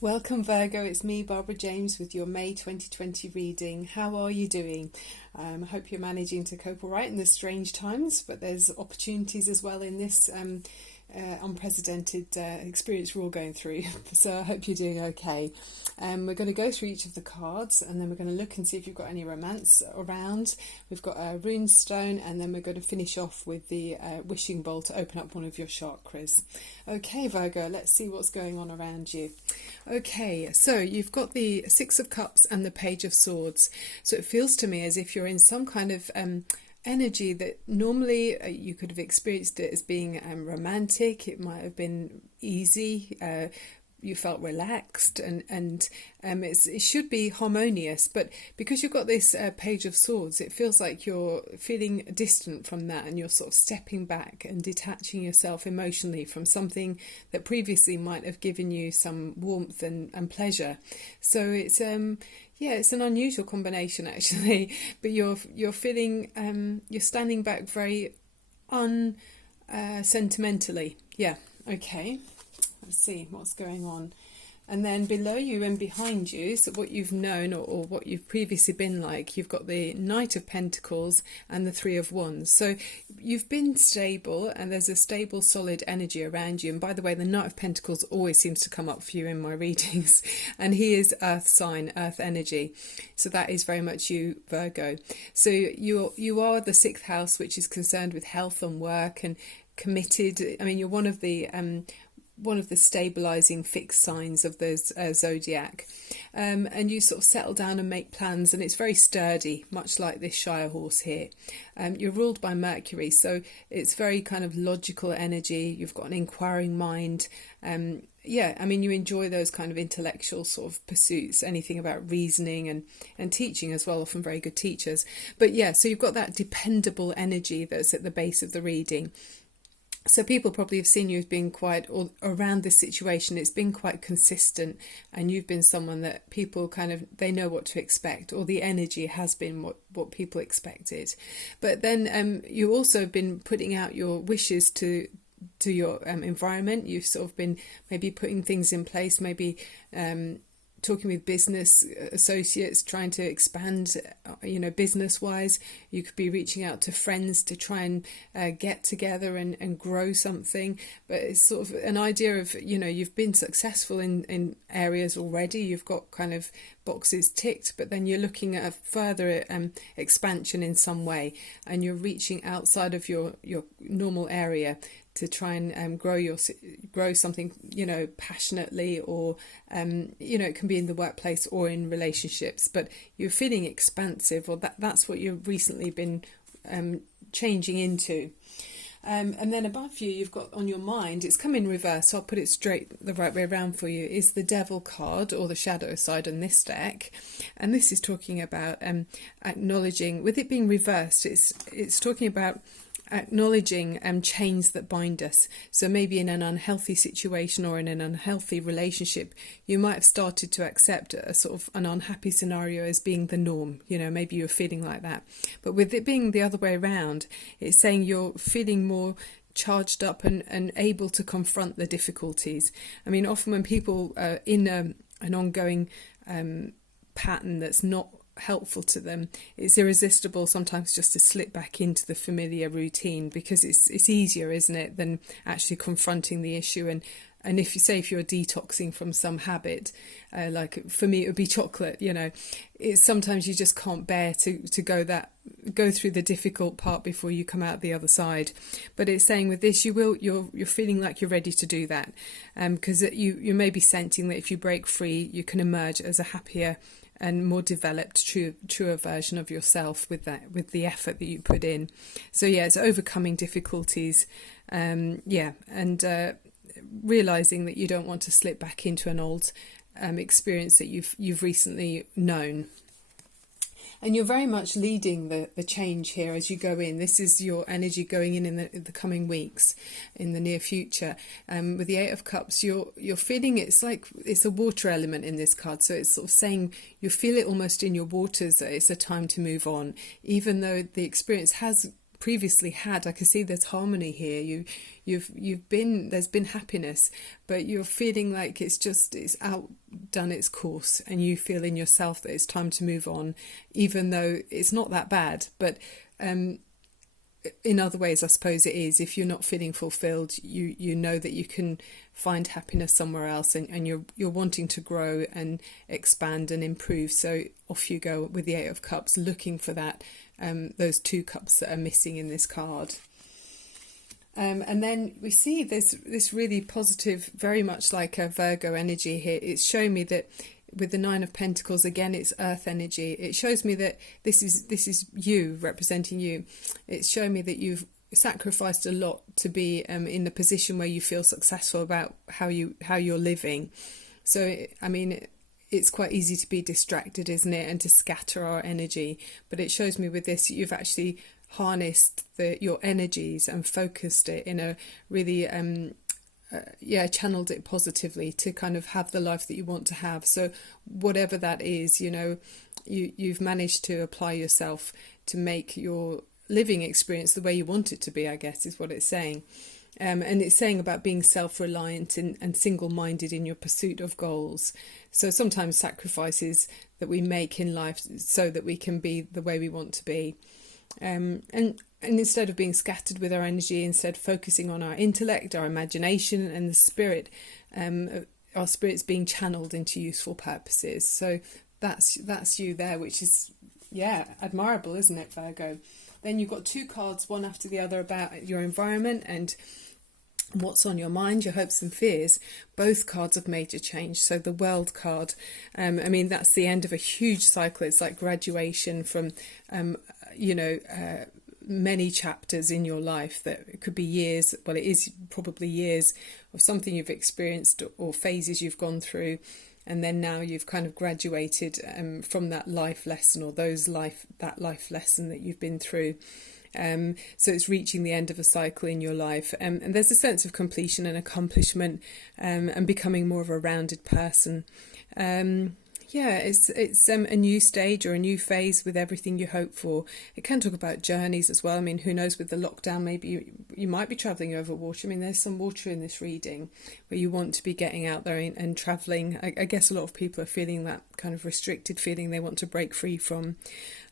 Welcome, Virgo. It's me, Barbara James, with your May 2020 reading. How are you doing? I hope you're managing to cope all right in the strange times, but there's opportunities as well in this unprecedented experience we're all going through. So I hope you're doing okay. We're going to go through each of the cards, and then we're going to look and see if you've got any romance around. We've got a rune stone, and then we're going to finish off with the wishing bowl to open up one of your chakras. Okay, Virgo, let's see what's going on around you. Okay, so you've got the Six of Cups and the Page of Swords. So it feels to me as if you're in some kind of energy that normally you could have experienced it as being romantic. It might have been easy. You felt relaxed, and it should be harmonious, but because you've got this Page of Swords, it feels like you're feeling distant from that, and you're sort of stepping back and detaching yourself emotionally from something that previously might have given you some warmth and pleasure. So it's it's an unusual combination actually, but you're feeling you're standing back very sentimentally. Yeah, okay. Let's see what's going on. And then below you and behind you, so what you've known or what you've previously been like, you've got the Knight of Pentacles and the Three of Wands. So you've been stable, and there's a stable, solid energy around you. And by the way, the Knight of Pentacles always seems to come up for you in my readings. And he is earth sign, earth energy. So that is very much you, Virgo. So you are the sixth house, which is concerned with health and work and committed. I mean, you're one of the stabilizing fixed signs of the zodiac, and you sort of settle down and make plans, and it's very sturdy, much like this Shire horse here. You're ruled by Mercury, so it's very kind of logical energy. You've got an inquiring mind. You enjoy those kind of intellectual sort of pursuits, anything about reasoning and teaching as well, often very good teachers. But so you've got that dependable energy that's at the base of the reading. So people probably have seen you as being quite, or around this situation, it's been quite consistent, and you've been someone that people kind of, they know what to expect, or the energy has been what people expected. But then you also have been putting out your wishes to your environment. You've sort of been maybe putting things in place, maybe talking with business associates, trying to expand, business wise. You could be reaching out to friends to try and get together and grow something. But it's sort of an idea of, you've been successful in areas already. You've got kind of boxes ticked, but then you're looking at a further expansion in some way, and you're reaching outside of your normal area to try and grow something, passionately, or it can be in the workplace or in relationships, but you're feeling expansive, or that's what you've recently been changing into. And then above you, you've got on your mind, it's come in reverse, so I'll put it straight the right way around for you, is the Devil card, or the shadow side on this deck. And this is talking about acknowledging, with it being reversed, it's talking about acknowledging chains that bind us. So maybe in an unhealthy situation or in an unhealthy relationship, you might have started to accept a sort of an unhappy scenario as being the norm. Maybe you're feeling like that. But with it being the other way around, it's saying you're feeling more charged up and able to confront the difficulties. I mean, often when people are in an ongoing pattern that's not helpful to them, it's irresistible sometimes just to slip back into the familiar routine, because it's easier, isn't it, than actually confronting the issue. And if you're detoxing from some habit, like for me it would be chocolate, it's sometimes you just can't bear to go through the difficult part before you come out the other side. But it's saying with this, you're feeling like you're ready to do that, because you may be sensing that if you break free, you can emerge as a happier and more developed, truer version of yourself with the effort that you put in. So it's overcoming difficulties, and realizing that you don't want to slip back into an old experience that you've recently known. And you're very much leading the change here as you go in. This is your energy going in the coming weeks, in the near future. With the Eight of Cups, you're feeling it's like it's a water element in this card. So it's sort of saying you feel it almost in your waters that it's a time to move on, even though the experience has previously had. I can see there's harmony here. You've been, there's been happiness, but you're feeling like it's outdone its course, and you feel in yourself that it's time to move on, even though it's not that bad. But in other ways, I suppose it is. If you're not feeling fulfilled, you know that you can find happiness somewhere else, and you're wanting to grow and expand and improve. So off you go with the Eight of Cups, looking for that, those 2 cups that are missing in this card. And then we see this really positive, very much like a Virgo energy here. It's showing me that with the Nine of Pentacles, again, it's earth energy. It shows me that this is you, representing you. It's showing me that you've sacrificed a lot to be in the position where you feel successful about how you're living. So, I mean, it's quite easy to be distracted, isn't it, and to scatter our energy. But it shows me with this, you've actually harnessed your energies and focused it in a really channeled it positively to kind of have the life that you want to have. So whatever that is, you've managed to apply yourself to make your living experience the way you want it to be, I guess, is what it's saying. And it's saying about being self-reliant and single-minded in your pursuit of goals. So sometimes sacrifices that we make in life so that we can be the way we want to be. And instead of being scattered with our energy, instead focusing on our intellect, our imagination, and the spirit, our spirit's being channeled into useful purposes. So that's you there, which is, admirable, isn't it, Virgo? Then you've got 2 cards, one after the other, about your environment and what's on your mind, your hopes and fears. Both cards of major change. So the World card, that's the end of a huge cycle. It's like graduation from many chapters in your life, that it could be years, well, it is probably years of something you've experienced or phases you've gone through, and then now you've kind of graduated from that life lesson, or that life lesson that you've been through. So it's reaching the end of a cycle in your life, and there's a sense of completion and accomplishment, and becoming more of a rounded person. It's a new stage or a new phase with everything you hope for. It can talk about journeys as well. I mean, who knows, with the lockdown, maybe you might be travelling over water. I mean, there's some water in this reading where you want to be getting out there and travelling. I guess a lot of people are feeling that kind of restricted feeling they want to break free from.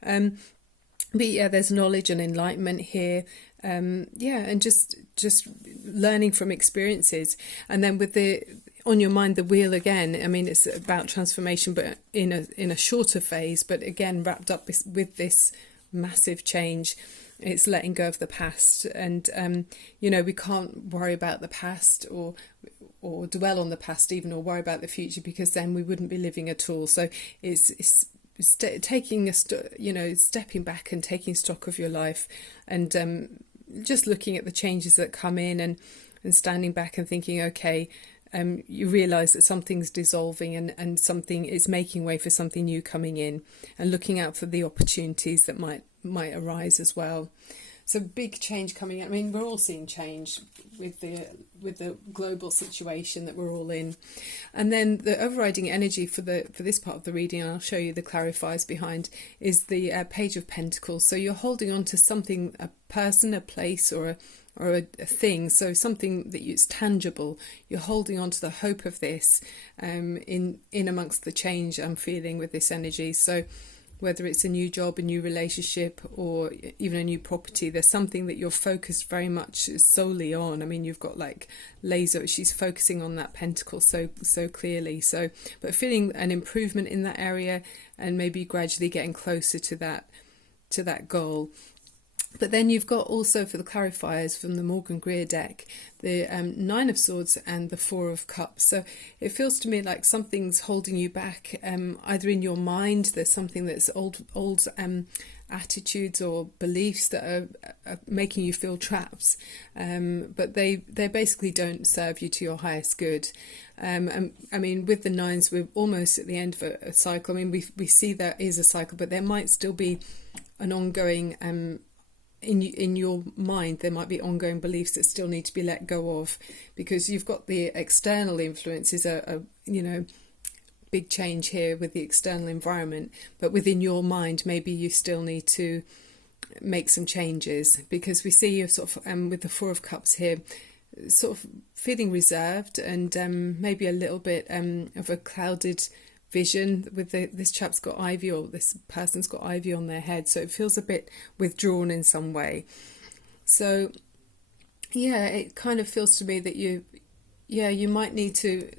There's knowledge and enlightenment here. And just learning from experiences. And then with on your mind, the wheel again, I mean, it's about transformation, but in a shorter phase, but again, wrapped up with this massive change. It's letting go of the past, and we can't worry about the past or dwell on the past even, or worry about the future, because then we wouldn't be living at all. So it's taking stepping back and taking stock of your life, and just looking at the changes that come in, and standing back and thinking, okay, you realise that something's dissolving, and something is making way for something new coming in, and looking out for the opportunities that might arise as well. So big change coming in. I mean, we're all seeing change with the global situation that we're all in. And then the overriding energy for this part of the reading, and I'll show you the clarifiers behind, is the Page of Pentacles. So you're holding on to something, a person, a place, or a thing, so something that is tangible. You're holding on to the hope of this in amongst the change I'm feeling with this energy. So whether it's a new job, a new relationship, or even a new property, there's something that you're focused very much solely on. I mean, you've got like laser, she's focusing on that pentacle so clearly. So, but feeling an improvement in that area, and maybe gradually getting closer to that goal. But then you've got also, for the clarifiers from the Morgan Greer deck, the Nine of Swords and the Four of Cups. So it feels to me like something's holding you back, either in your mind, there's something that's old attitudes or beliefs that are making you feel trapped, but they basically don't serve you to your highest good. And, I mean, with the nines, we're almost at the end of a cycle. I mean, we see there is a cycle, but there might still be an ongoing in your mind, there might be ongoing beliefs that still need to be let go of, because you've got the external influences, big change here with the external environment, but within your mind, maybe you still need to make some changes, because we see you sort of with the Four of Cups here, sort of feeling reserved and maybe a little bit of a clouded vision with this chap's got ivy, or this person's got ivy on their head, so it feels a bit withdrawn in some way. So yeah, it kind of feels to me that you might need to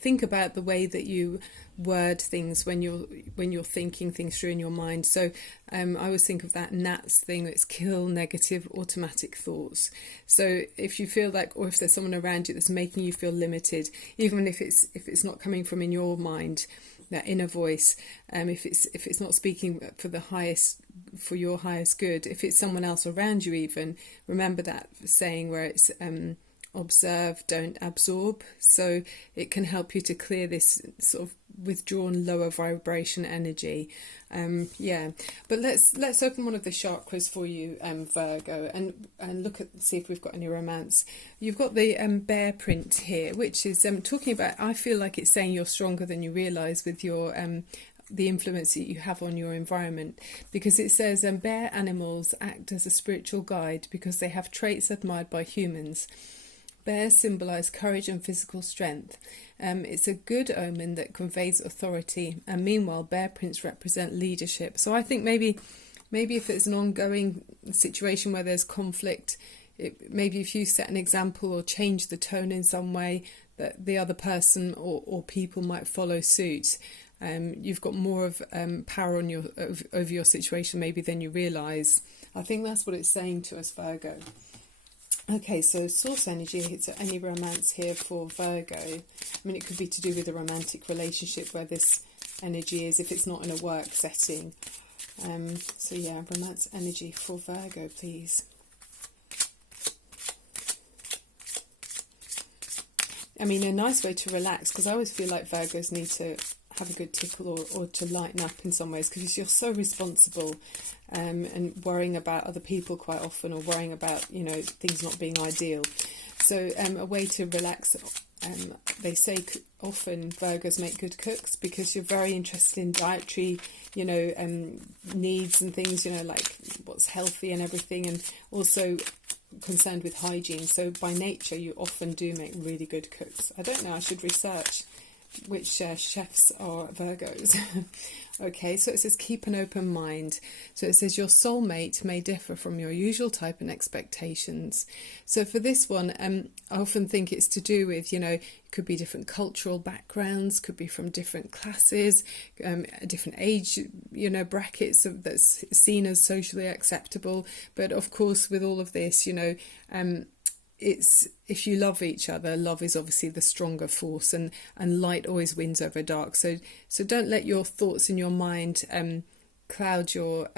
think about the way that you word things when you're thinking things through in your mind. So I always think of that Nats thing, that's kill negative automatic thoughts. So if you feel like, or if there's someone around you that's making you feel limited, even if it's not coming from in your mind, that inner voice, if it's not speaking for your highest good, if it's someone else around you, even remember that saying where it's observe, don't absorb. So it can help you to clear this sort of withdrawn, lower vibration energy. But let's open one of the chakras for you, Virgo, and see if we've got any romance. You've got the bear print here, which is talking about, I feel like it's saying you're stronger than you realise with your the influence that you have on your environment, because it says bear animals act as a spiritual guide because they have traits admired by humans. Bears symbolise courage and physical strength. It's a good omen that conveys authority, and meanwhile bear prints represent leadership. So I think maybe if it's an ongoing situation where there's conflict, maybe if you set an example or change the tone in some way, that the other person or people might follow suit. You've got more of power on over your situation maybe than you realise. I think that's what it's saying to us, Virgo. Okay, so source energy, is there any romance here for Virgo? I mean, it could be to do with a romantic relationship where this energy is, if it's not in a work setting. So yeah, romance energy for Virgo, please. I mean, a nice way to relax, because I always feel like Virgos need to have a good tickle or to lighten up in some ways, because you're so responsible and worrying about other people quite often, or worrying about, things not being ideal. So a way to relax, they say often Virgos make good cooks, because you're very interested in dietary, needs and things, like what's healthy and everything, and also concerned with hygiene. So by nature you often do make really good cooks. I don't know, I should research which chefs are Virgos. Okay, so it says keep an open mind. So it says your soulmate may differ from your usual type and expectations. So for this one, I often think it's to do with, it could be different cultural backgrounds, could be from different classes, different age, brackets that's seen as socially acceptable. But of course, with all of this, it's, if you love each other, love is obviously the stronger force, and light always wins over dark. So don't let your thoughts in your mind cloud your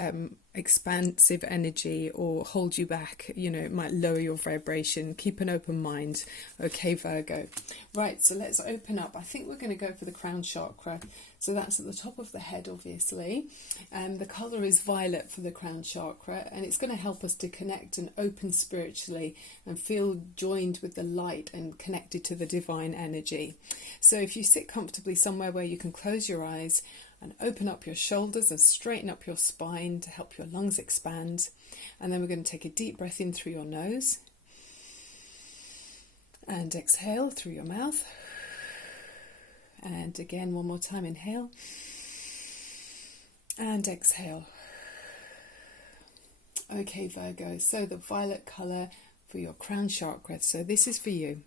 expansive energy or hold you back. It might lower your vibration. Keep an open mind. Okay, Virgo. Right, so let's open up. I think we're going to go for the crown chakra. So that's at the top of the head, obviously. The colour is violet for the crown chakra, and it's going to help us to connect and open spiritually and feel joined with the light and connected to the divine energy. So if you sit comfortably somewhere where you can close your eyes and open up your shoulders and straighten up your spine to help your lungs expand. And then we're going to take a deep breath in through your nose and exhale through your mouth. And again, one more time, inhale and exhale. Okay, Virgo, so the violet colour for your crown chakra. So this is for you.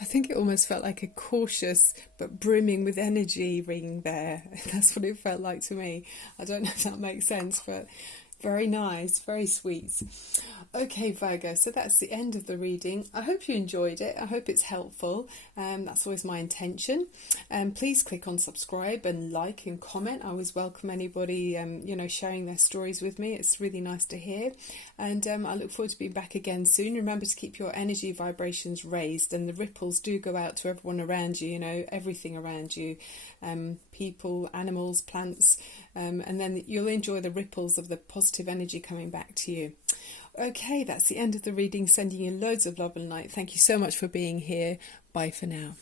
I think it almost felt like a cautious but brimming with energy ring there. That's what it felt like to me. I don't know if that makes sense, but Very nice, very sweet. Okay, Virgo, so that's the end of the reading. I hope you enjoyed it. I hope it's helpful. That's always my intention. Please click on subscribe and like and comment. I always welcome anybody, sharing their stories with me. It's really nice to hear. And I look forward to being back again soon. Remember to keep your energy vibrations raised, and the ripples do go out to everyone around you, everything around you, people, animals, plants, and then you'll enjoy the ripples of the positive energy coming back to you. Okay, that's the end of the reading. Sending you loads of love and light. Thank you so much for being here. Bye for now.